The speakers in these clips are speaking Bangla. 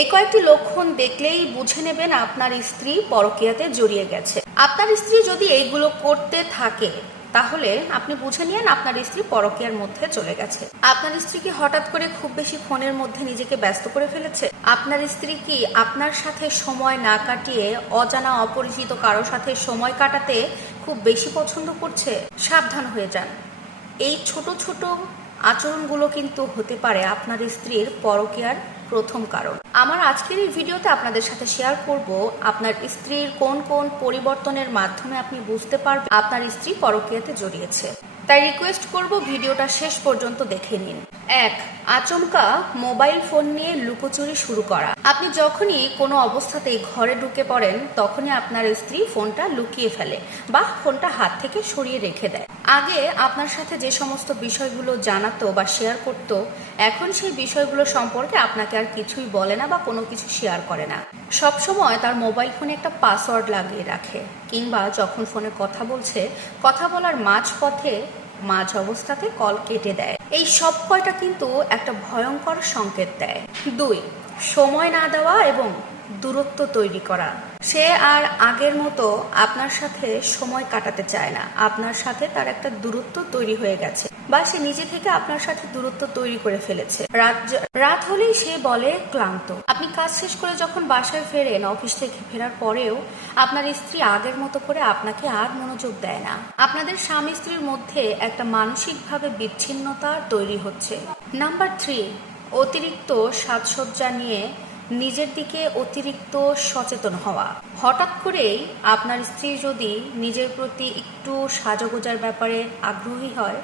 এই কয়েকটি লক্ষণ দেখলেই বুঝে নেবেন আপনার স্ত্রী পরকীয়াতে জড়িয়ে গেছে। আপনার স্ত্রী যদি এইগুলো করতে থাকে, তাহলে আপনি বুঝে নিন আপনার স্ত্রী পরকীয়ার মধ্যে চলে গেছে। আপনার স্ত্রী কি হঠাৎ করে খুব বেশি ফোনের মধ্যে নিজেকে ব্যস্ত করে ফেলেছে? আপনার স্ত্রী কি আপনার সাথে সময় না কাটিয়ে অজানা অপরিচিত কারও সাথে সময় কাটাতে খুব বেশি পছন্দ করছে? সাবধান হয়ে যান। এই ছোট ছোট আচরণগুলো কিন্তু হতে পারে আপনার স্ত্রীর পরকীয়ার প্রথম কারণ। আমার আজকের এই ভিডিওতে আপনাদের সাথে শেয়ার করব আপনার স্ত্রীর কোন কোন পরিবর্তনের মাধ্যমে আপনি বুঝতে পারবেন আপনার স্ত্রী পরকীয়াতে জড়িয়েছে। তাই রিকোয়েস্ট করব ভিডিওটা শেষ পর্যন্ত দেখে নিন। এক, আচমকা মোবাইল ফোন নিয়ে লুকোচুরি শুরু করা। আপনি যখনই কোনো অবস্থাতেই ঘরে ঢুকে পড়েন, তখনই আপনার স্ত্রী ফোনটা লুকিয়ে ফেলে বা ফোনটা হাত থেকে সরিয়ে রেখে দেয়। আগে আপনার সাথে যে সমস্ত বিষয়গুলো জানাতো বা শেয়ার করত, এখন সেই বিষয়গুলো সম্পর্কে আপনাকে আর কিছুই বলে না বা কোনো কিছু শেয়ার করে না। সবসময় তার মোবাইল ফোনে একটা পাসওয়ার্ড লাগিয়ে রাখে, কিংবা যখন ফোনে কথা বলছে, কথা বলার মাঝ পথে মাঝ অবস্থাতে কল কেটে দেয়। এই সব কয়টা কিন্তু একটা ভয়ঙ্কর সংকেত দেয়। দুই, সময় না দেওয়া এবং দূরত্ব তৈরি করা। সে আর আগের মতো আপনার সাথে সময় কাটাতে চায় না। আপনার সাথে তার একটা দূরত্ব তৈরি হয়ে গেছে বা সে নিজে থেকে আপনার সাথে দূরত্ব তৈরি করে ফেলেছে। রাত রাত হলেই সে বলে ক্লান্ত। আপনি কাজ শেষ করে যখন বাসায় ফেরেন, অফিস থেকে ফেরার পরেও আপনার স্ত্রী আগের মতো করে আপনাকে আর মনোযোগ দেয় না। আপনাদের স্বামী স্ত্রীর মধ্যে একটা মানসিকভাবে বিচ্ছিন্নতা তৈরি হচ্ছে। নাম্বার থ্রি, অতিরিক্ত সাজসজ্জা নিয়ে নিজের দিকে অতিরিক্ত সচেতন হওয়া। হঠাৎ করেই আপনার স্ত্রী যদি নিজের প্রতি একটু সাজগোজার ব্যাপারে আগ্রহী হয়,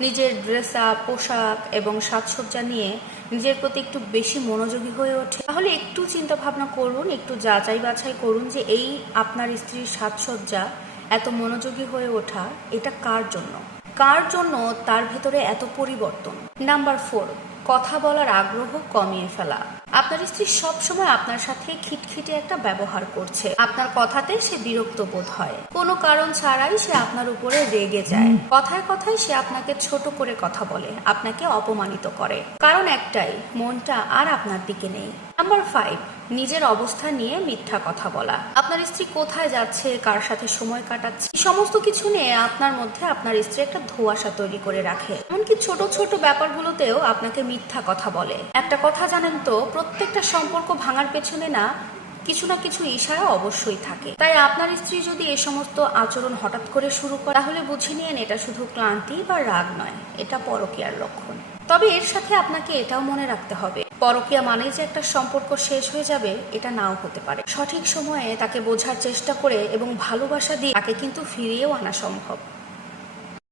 নিজের ড্রেস আপ পোশাক এবং সাজসজ্জা নিয়ে নিজের প্রতি একটু বেশি মনোযোগী হয়ে ওঠে, তাহলে একটু চিন্তা ভাবনা করুন, একটু যাচাই বাছাই করুন যে এই আপনার স্ত্রীর সাজসজ্জা এত মনোযোগী হয়ে ওঠা, এটা কার জন্য? কার জন্য তার ভেতরে এত পরিবর্তন? নাম্বার ফোর কথা বলার আগ্রহ কমিয়ে ফেলা। আপনার স্ত্রী সবসময় আপনার সাথে খিটখিটে একটা ব্যবহার করছে। আপনার কথাতে সে বিরক্ত বোধ হয়। কোনো কারণ ছাড়াই সে আপনার উপরে রেগে যায়। কথায় কথায় সে আপনাকে ছোট করে কথা বলে, আপনাকে অপমানিত করে। কারণ একটাই, মনটা আর আপনার দিকে নেই। নাম্বার ফাইভ নিজের অবস্থা নিয়ে মিথ্যা কথা বলা। আপনার স্ত্রী কোথায় যাচ্ছে, কার সাথে সময় কাটাচ্ছে সমস্ত কিছু নিয়ে আপনার মধ্যে আপনার স্ত্রী একটা ধোঁয়াশা তৈরি করে রাখে। এমনকি ছোট ছোট ব্যাপারগুলোতেও আপনাকে মিথ্যা কথা বলে। একটা কথা জানেন তো, প্রত্যেকটা সম্পর্ক ভাঙার পেছনে না কিছু না কিছু ইশারা অবশ্যই থাকে। তাই আপনার স্ত্রী যদি এই সমস্ত আচরণ হঠাৎ করে শুরু করে, তাহলে বুঝে নিয়েন এটা শুধু ক্লান্তি বা রাগ নয়, এটা পরকীয়ার লক্ষণ। তবে এর সাথে আপনাকে এটাও মনে রাখতে হবে পরকীয়া মানেই যে একটা সম্পর্ক শেষ হয়ে যাবে, এটা নাও হতে পারে। সঠিক সময়ে তাকে বোঝার চেষ্টা করে এবং ভালোবাসা দিয়ে তাকে কিন্তু ফিরিয়েও আনা সম্ভব।